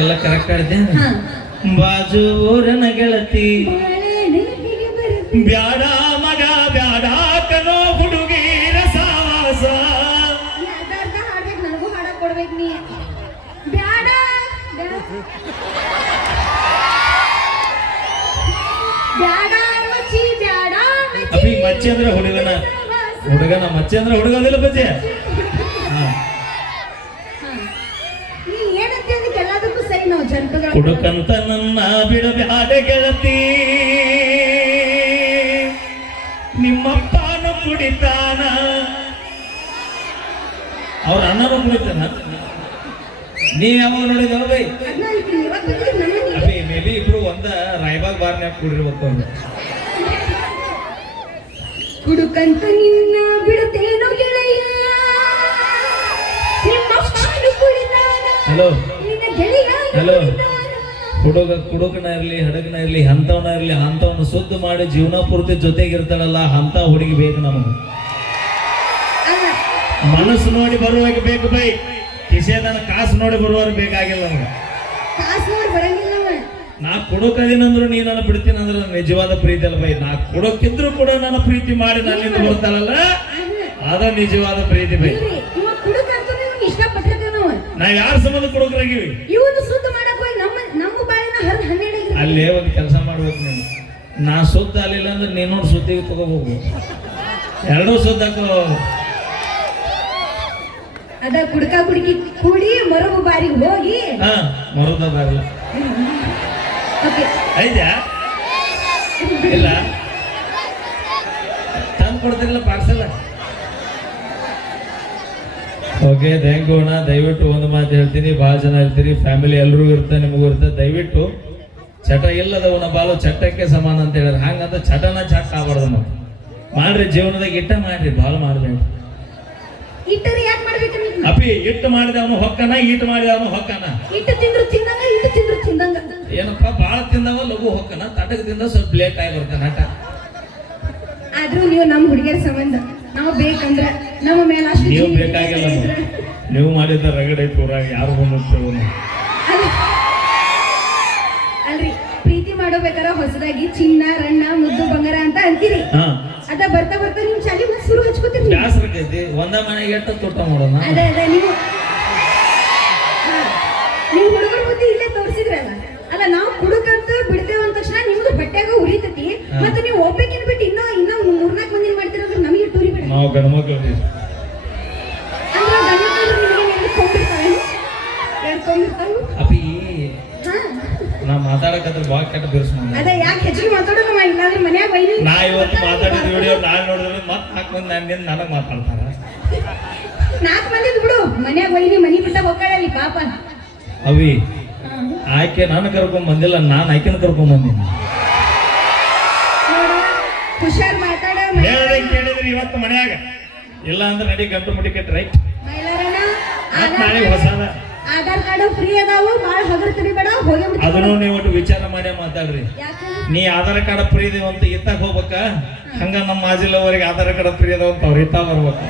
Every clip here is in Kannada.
ಎಲ್ಲ ಕರೆಕ್ಟ್ ಆಡ್ದೆ. ಬಾಜು ಊರನ ಗೆಳತಿ ಬ್ಯಾಡ ಮಗ ಬ್ಯಾಡ ಕನೋ ಹುಡುಗಿರ ಸಾವಾಸ. ನನಗೂ ಹಾಡ ಕೊಡ್ಬೇಕು ನೀ. ಬ್ಯಾಡ ಬ್ಯಾಡ ಮಚ್ಚಿ ಬ್ಯಾಡ ಅಭಿ ಮಚ್ಚಿ ಅಂದ್ರೆ ಹುಡುಗನ ಹುಡುಗನ ಮಚ್ಚಿ ಅಂದ್ರೆ ಹುಡುಗದಿಲ್ಲ ಬಜ್ಜೆ. ಹುಡುಕಂತ ನನ್ನ ಬಿಡಬ್ಯಾಡ ಗೆಳತಿ, ನಿಮ್ಮಪ್ಪನ ಕುಡಿತಾನ, ಅವ್ರ ಅಣ್ಣನ ಕುಡಿತಾನ. ನೀವ್ ಯಾವಾಗ ನೋಡಿದವ ಬೈ? ಅಭಿ ಮೇ ಬಿ ಇಬ್ರು ಒಂದ ರಾಯಬಾಗ್ ಬಾರ್ನ್ಯಾಗ ಕುಡಿರ್ಬೇಕು ಅವ್ರು. ಹುಡುಕಂತ ನಿನ್ನ ಬಿಡುತ್ತೇನೋ ಗೆಳೆಯ, ಹಲೋ ಹಲೋ, ಹುಡುಗನ ಇರ್ಲಿ ಹಡಗನ ಇರ್ಲಿ ಅಂತವನ ಇರ್ಲಿ ಅಂತವನ್ನ ಶುದ್ಧ ಮಾಡಿ ಜೀವನ ಪೂರ್ತಿ ಜೊತೆಗಿರ್ತಾಳಲ್ಲ ಅಂತ ಹುಡುಗಿ ಬೇಕು ನಮಗೆ. ಮನಸ್ಸು ನೋಡಿ ಬರುವಾಗ ಬೇಕು ಬೈ, ಕಿಸೆದನ ಕಾಸು ನೋಡಿ ಬರುವಾಗ ಬೇಕಾಗಿಲ್ಲ ನಮಗೆ. ನಾ ಕೊಡೋಕದಿನಂದ್ರು ನೀ ನನ್ನ ಬಿಡ್ತೀನಿ ಅಂದ್ರೆ ನಿಜವಾದ ಪ್ರೀತಿ ಅಲ್ಲ ಬೈ. ನಾ ಕೊಡೋಕಿದ್ರು ಕೂಡ ನನ್ನ ಪ್ರೀತಿ ಮಾಡಿ ನನ್ನಿಂದ ಬರ್ತಾಳಲ್ಲ ಅದ ನಿಜವಾದ ಪ್ರೀತಿ ಬೈ. ನಾವ್ ಯಾರ ಸಂಬಂಧ ಕೊಡೋಕ್ರಾಗಿವಿ? ಅಲ್ಲೇ ಒಂದು ಕೆಲಸ ಮಾಡ್ಬೇಕು ನೀನು. ನಾ ಸುದ್ದ ಅಲ್ಲಿಲ್ಲ ಅಂದ್ರೆ ನೀನು ಸುದ್ದಿಗೆ ತಗೋಬೇಕು. ಎರಡೂ ಸುದ್ದಕ್ಕೂ ಅದ ಕುಡ್ಕ ಕುಡುಕಿ ಕೂಡಿ ಮರಬು ಬಾರಿಗೆ ಹೋಗಿ ಮರದ ಬಾರಿಲ್ಲ ಐದ್ಯಾ ಇಲ್ಲ ತಂದು ಕೊಡ್ತಿರಲ್ಲ ಪಾರ್ಸಲ್. ಓಕೆ, ಥ್ಯಾಂಕ್ ಯು ಅಣ್ಣ. ದಯವಿಟ್ಟು ಒಂದು ಮಾತು ಹೇಳ್ತೀನಿ, ಭಾಳ ಜನ ಇರ್ತೀರಿ, ಫ್ಯಾಮಿಲಿ ಎಲ್ಲರೂ ಇರ್ತಾರೆ, ನಿಮಗೂ ಇರ್ತದೆ. ದಯವಿಟ್ಟು ಚಟ ಇಲ್ಲದವನ ಬಾಳು ಚಟ್ಟಕ್ಕೆ ಸಮಾನ ಅಂತ ಹೇಳಿದ್ರೆ ಹಂಗಂತ ಚಟನ ಚಟ್ ಆಗ್ಬಾರ್ದು. ನಾವು ಮಾಡ್ರಿ, ಜೀವನದಾಗ ಇಟ್ಟ ಮಾಡ್ರಿ, ಭಾಳ ಮಾಡ್ಬೇಡಿ. ಅಪಿ ಇಟ್ಟು ಮಾಡಿದವನು ಹೊಕ್ಕನ, ಈಟ್ ಮಾಡಿದವನು ಹೊಕ್ಕನ. ಏನಪ್ಪ ಭಾಳ ತಿಂದವ ಲಘು ಹೊಕ್ಕನ, ತಟಕ್ ತಿಂದ ಸ್ವಲ್ಪ ಲೇಟ್ ಆಗಿ ಬರ್ತಾನ ಹಠ. ಆದ್ರೂ ನೀವು ನಮ್ಮ ಹುಡುಗಿಯರ ಸಂಬಂಧ ನಾವು ಬೇಕಂದ್ರ ನಮ್ಮ ಮೇಲೆ ಅಷ್ಟು ನೀವು ಬೇಕಾಗಿಲ್ಲ. ನೀವು ಮಾಡಿದ ರಗಡೆ ಊರಾಗ ಯಾರು ಬಂದಿರ್ತೇವೆ. ಅಲ್ರಿ, ಪ್ರೀತಿ ಮಾಡೋಬೇಕಾರ ಹೊಸದಾಗಿ ಚಿನ್ನ ರಣ್ಣ ಮುದ್ದು ಬಂಗಾರ ಅಂತ ಅಂತೀರಿ. ಅದ ಬರ್ತಾ ಬರ್ತಾ ನಿಮ್ ಚಾಲಿ ಮತ್ತೆ ಶುರು ಹಚ್ಕೋತೀರಿ. ಬ್ಯಾಸರಕೈತಿ, ಒಂದ ಮನೆಗೆ ಎಷ್ಟು ತೋಟ ಮಾಡೋಣ. ಅದೇ ನೀವು ಹುಡುಗರ ಬುದ್ಧಿ ಇಲ್ಲೇ ತೋರಿಸಿದ್ರಲ್ಲ. ಅಲ್ಲ, ನಾವು ಕುಡುಕಂತ ಬಿಡ್ತೇವ ಅಂದ ತಕ್ಷಣ ನಿಮ್ದು ಬಟ್ಟೆಗ ಉರಿತತಿ. ಮತ್ತೆ ನೀವು ಒಬ್ಬಕಿನ್ ಬಿಟ್ಟು ಇನ್ನೂ 3-4 ಮಂದಿ ಮಾಡ್ತಿರೋದ್ರೆ ನಮಗೆ ಟೂರಿ ಬಿಡ. ನಾವು ಗಣಮಕ್ಳು ಅಪಿ ನಾ ಮಾತಾಡಕತ್ರ ಬಾಳ ಕೆಟ್ಟ ಬಿರ್ಸ್ ಅದೇ ಯಾಕೆ ಹೆಚ್ಚಿಗೆ ಮಾತಾಡೋದು ಇಲ್ಲಾಂದ್ರೆ ಮನ್ಯಾಗ ಬೈನಿ. ನಾ ಇವತ್ತು ಮಾತಾಡಿದ ವಿಡಿಯೋ ನಾಳೆ ನೋಡಿದ್ರೆ ಮತ್ತೆ 4 ಮಂದಿ ನನ್ನಿಂದ ನನಗೆ ಮಾತಾಡ್ತಾರ. 4 ಮಂದಿ ಬಿಡು, ಮನ್ಯಾಗ ಬೈನಿ, ಮನಿ ಬಿಟ್ಟ ಹೋಗ್ಕೊಳ್ಳಿ ಪಾಪ. ಅವಿ ಆಕೆ ನಾನು ಕರ್ಕೊಂಡ್ ಬಂದಿಲ್ಲ, ನಾನು ಆಕೆನ ಕರ್ಕೊಂಡ್ ಬಂದಿನಿ. ಹುಷಾರ್ ಮಾತಾಡ. ಕೇಳಿದ್ರಿ ಇವತ್ತು ಮನ್ಯಾಗ, ಇಲ್ಲ ಅಂದ್ರೆ ನಡಿ ಗಂಟು ಮುಡಿಕೆಟ್ ರೈಟ್. ನಾಳೆ ಹೊಸದ ಆಧಾರ್ ಕಾರ್ಡ್ ಫ್ರೀ ಅದಾವು, ಬಾಳ ಹಗರ್ತೀರಿ ಬೇಡ, ಹೋಗಿ ಅದನ್ನು ನೀವು ವಿಚಾರ ಮಾಡೇ ಮಾತಾಡ್ರಿ. ನೀ ಆಧಾರ್ ಕಾರ್ಡ್ ಫ್ರೀ ಇದೀವ ಅಂತ ಇತ್ತಾಗ ಹೋಗ್ಬೇಕ, ಹಂಗ ನಮ್ಮ ಮಾಜಿಲವರಿಗೆ ಆಧಾರ್ ಕಾರ್ಡ್ ಫ್ರೀ ಅದಾವ ಅಂತ ಅವ್ರ ಇತ್ತ ಬರ್ಬೇಕ.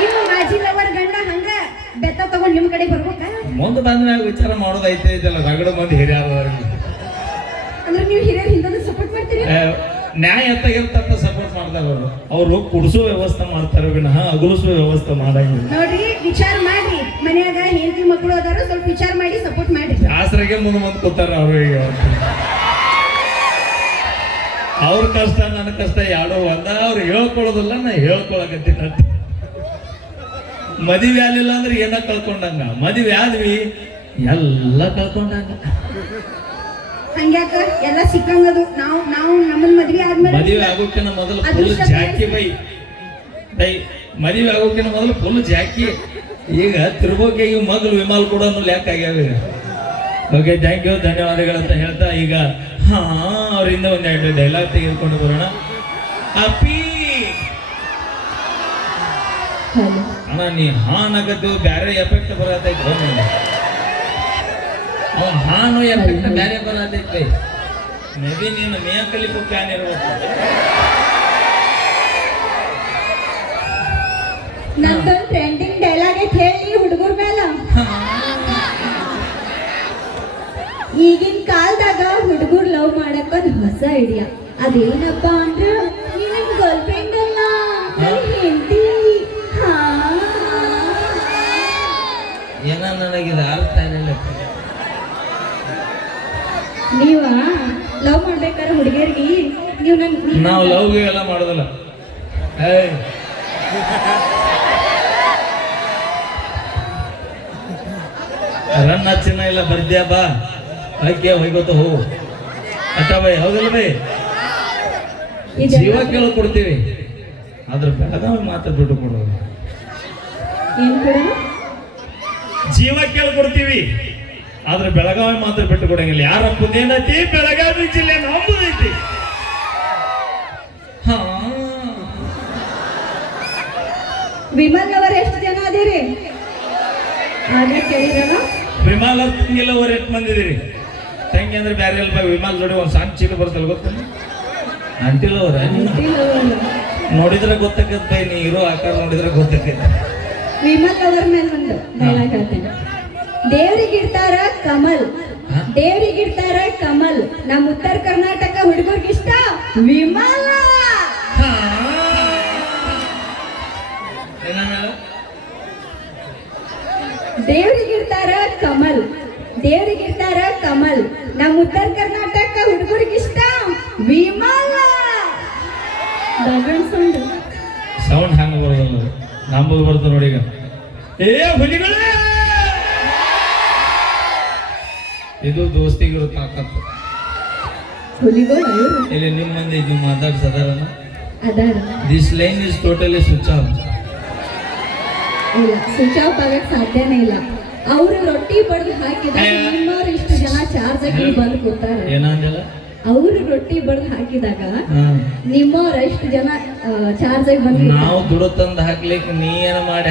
ನಿಮ್ಮ ಮಾಜಿಲವರ್ ಗಂಡ ಹಂಗ ಬೆತ್ತ ತಗೊಂಡ್ ನಿಮ್ ಕಡೆ ಬರ್ಬೇಕ. ಮುಂದೆ ಬಂದ್ಮ್ಯಾಗ ವಿಚಾರ ಮಾಡೋದೈತೆ ಇದೆಲ್ಲ ರಗಡ ಮಂದಿ ಹಿರಿಯರವರಿಗೆ. ಅಂದ್ರೆ ನೀವು ಹಿರಿಯರ ಹಿಂದೆ ಸಪೋರ್ಟ್ ಮಾಡ್ತೀರಿ? ನ್ಯಾಯ ಎತ್ತಾಗಿರ್ತಂತ ಸಪೋರ್ಟ್ ಮಾಡ್ತಾರ ಅವರು. ಕುಡಿಸೋ ವ್ಯವಸ್ಥೆ ಮಾಡ್ತಾರೆ ವಿನಃ ಅಗಲಿಸುವ ವ್ಯವಸ್ಥೆ ಮಾಡಂಗಿಲ್ಲ. ನೋಡ್ರಿ, ವಿಚಾರ ಮಾಡ್ರಿ. ಮನ್ಯಾಗ ಹೆಂಡತಿ ಮಕ್ಕಳು ಅದಾರ, ಸ್ವಲ್ಪ ವಿಚಾರ ಮಾಡಿ ಸಪೋರ್ಟ್ ಮಾಡ್ರಿ. ಆಸರೆಗೆ ಮುಂದೆ ಕೂತಾರ ಅವ್ರಿಗೆ. ಅವ್ರ ಕಷ್ಟ ನನ್ನ ಕಷ್ಟ ಯಾಡೋ ಒಂದ. ಅವ್ರು ಹೇಳ್ಕೊಳೋದಿಲ್ಲ, ನಾ ಹೇಳ್ಕೊಳಕತ್ತೀನಿ. ಮದುವೆ ಆಗ್ಲಿಲ್ಲ ಅಂದ್ರೆ ಏನ ಕಳ್ಕೊಂಡಂಗ, ಮದುವೆ ಆದ್ವಿ ಎಲ್ಲ ಕಳ್ಕೊಂಡಂಗ. ಹಂಗ್ಯಾಕ ಎಲ್ಲ ಸಿಕ್ಕಂಗದು. ನಾವು ನಮ್ಮನ್ ಮದ್ವೆ ಆದ್ಮೇಲೆ ಮದುವೆ ಆಗೋಕಿನ ಮೊದಲು ಫುಲ್ ಜಾಕಿ ಬೈ. ಮದುವೆ ಆಗೋಕಿನ ಮೊದಲು ಫುಲ್ ಜಾಕಿ. ಈಗ ತಿರುಗೋಕೆ ಈಗ ಮಗಳು ವಿಮಾಲ್ ಕೂಡ ಲೆಕ್ಕ ಆಗ್ಯಾವ. ಓಕೆ, ಥ್ಯಾಂಕ್ ಯು, ಧನ್ಯವಾದಗಳಂತ ಹೇಳ್ತಾ ಈಗ ಅವರಿಂದ ಒಂದೆರಡು ಡೈಲಾಗ್ ತೆಗೆದುಕೊಂಡು ಬರೋಣ. ಅಪ್ಪಿ ಅಣ್ಣ, ನೀ ನಗದು ಬ್ಯಾರೆ ಎಫೆಕ್ಟ್ ಬರತೈತಿ. ಹಾನು ಎಫೆಕ್ಟ್ ಬ್ಯಾರೆ ಬರತೈತಿ. ಮೇ ಬಿ ನೀನು ಮಿಯಾ ಖಲೀಫಾ ಫ್ಯಾನ್ ಇರ್ಬೇಕು. ನಂದೊಂದು ಟ್ರೆಂಡಿಂಗ್ ಡೈಲಾಗ್ ಐತೆ ಹೇಳಿ ಹುಡುಗರ ಮೇಲೆ. ಹುಡುಗರು ಲವ್ ಮಾಡಕ್ ಒಂದ್ ಹೊಸ ಐಡಿಯಾ. ಅದೇನಪ್ಪಾ ಅಂದ್ರ ನೀ ನನ್ ಗರ್ಲ್ ಫ್ರೆಂಡ್ ಅಲ್ಲ, ನನ್ ಹೆಂಡತಿ. ಹಾ ಏನ ನನಗಿದ ಅರ್ಥ ಆಗಿಲ್ಲ. ನೀವ ಲವ್ ಮಾಡ್ಬೇಕಾದ್ರೆ ಹುಡುಗಿಯರಿಗೆ ನೀವು ನಾವು ಲವ್ ಎಲ್ಲ ಮಾಡೋದಲ್ಲ. ಏಯ್ ರನ್ನ ಚಿನ್ನ ಇಲ್ಲ ಬರ್ದ್ಯಾ ಬಾ ಹಾಕಿ ಹೋಯ್ಕೋತ ಹೋಗು ಅಟ್ಟ ಬೈ. ಹೌದಲ್ಲ ಬೈ? ಜೀವ ಕೇಳ ಕೊಡ್ತೀವಿ, ಆದ್ರೆ ಬೆಳಗಾವಿ ಮಾತ್ರ ದುಡ್ಡು ಕೊಡೋದು. ಏನ್ ಕೊಡ? ಜೀವ ಕೇಳ ಕೊಡ್ತೀವಿ, ಆದ್ರೆ ಬೆಳಗಾವಿ ಮಾತ್ರ ಬಿಟ್ಟು ಕೊಡಂಗಿಲ್ಲ. ಯಾರಪ್ಪದೇನೈತಿ? ಬೆಳಗಾವಿ ಜಿಲ್ಲೆ ನಮ್ಮದೈತಿ. ಹಾ ವಿಮಲ್ ಅವರ ಎಷ್ಟು ಜನ ಅದಿರಿ? ಹಾಗೆ ಕೇಳಿರಲ್ಲ. ವಿಮಾಲ ತಂಗಿಲ್ಲ ಅವ್ರು ಎಷ್ಟು ಬಂದಿದ್ದೀರಿ? ತಂಗಿ ಅಂದ್ರೆ ಬ್ಯಾರೆ ಅಲ್ಪ. ವಿಮಾಲ್ ಜೋಡಿ ಒಂದು ಸಣ್ಣ ಚೀಲ ಬರ್ತಲ್ಲ, ಗೊತ್ತಲ್ಲ? ಅಂಟಿಲ್ಲ ಅವ್ರ ನೋಡಿದ್ರೆ ಗೊತ್ತಾಗತ್ತೆ. ನೀ ಇರೋ ಆಕಾರ ನೋಡಿದ್ರೆ ಗೊತ್ತಾಗತ್ತೆ. ವಿಮಲ್ ಅವರ ಮೇಲೆ ಒಂದು ಡೈಲಾಗ್ ಹೇಳ್ತೇನೆ. ದೇವ್ರಿಗಿಡ್ತಾರ ಕಮಲ್, ದೇವ್ರಿಗಿಡ್ತಾರ ಕಮಲ್, ನಮ್ಮ ಉತ್ತರ ಕರ್ನಾಟಕ ಹುಡುಗರಿಗಿಷ್ಟ ವಿಮಲ. ದೇವ್ರಿಗಿಡ್ತಾರ ಕಮಲ್, ದೇವ್ರಿಗಿಡ್ತಾರ ಕಮಲ್, ನಮ್ಮ ಉತ್ತರ ಕರ್ನಾಟಕ ಹುಡುಗರಿಗಿಷ್ಟ ವಿಮಲ. ಸೌಂಡ್ ಹಂಗ ಬರೋದಲ್ಲ, ನಮ್ಮದು ಬರ್ತದೆ ನೋಡಿ. ಈಗ ಏ ಹುಲಿಗಳೇ, ಇದು ದೋಸ್ತಿಗಿರೋ ತಾಕತ್ತು. ಹುಲಿಗಳು ಇಲ್ಲಿ ನಿಮ್ಮ ಮಂದಿ ನೀವು ಮಾತಾಡ್ ಸಾಧಾರಣ. ಅದಾರ this line is totally switch off. ಇಲ್ಲ, ಸ್ವಿಚ್ ಆಫ್ ಆಗಕ್ ಸಾಧ್ಯನೇ ಇಲ್ಲ. ಅವ್ರು ರೊಟ್ಟಿ ಬಡ್ದು ಹಾಕಿದಾಗ ನಿಮ್ಮವ್ರು ಇಷ್ಟು ಜನ ಚಾರ್ಜ್ ಆಗಿ ಬಂದು ಕೂತಾರೆ. ಏನಂದಿಲ್ಲ? ಅವ್ರು ರೊಟ್ಟಿ ಬಡ್ದು ಹಾಕಿದಾಗ ನಿಮ್ಮವ್ರ ಇಷ್ಟು ಜನ ಚಾರ್ಜ್ ಆಗಿ ಬಂದು ನಾವು ದುಡ್ಡು ತಂದು ಹಾಕ್ಲಿಕ್ಕೆ ನೀ ಏನ ಮಾಡಿ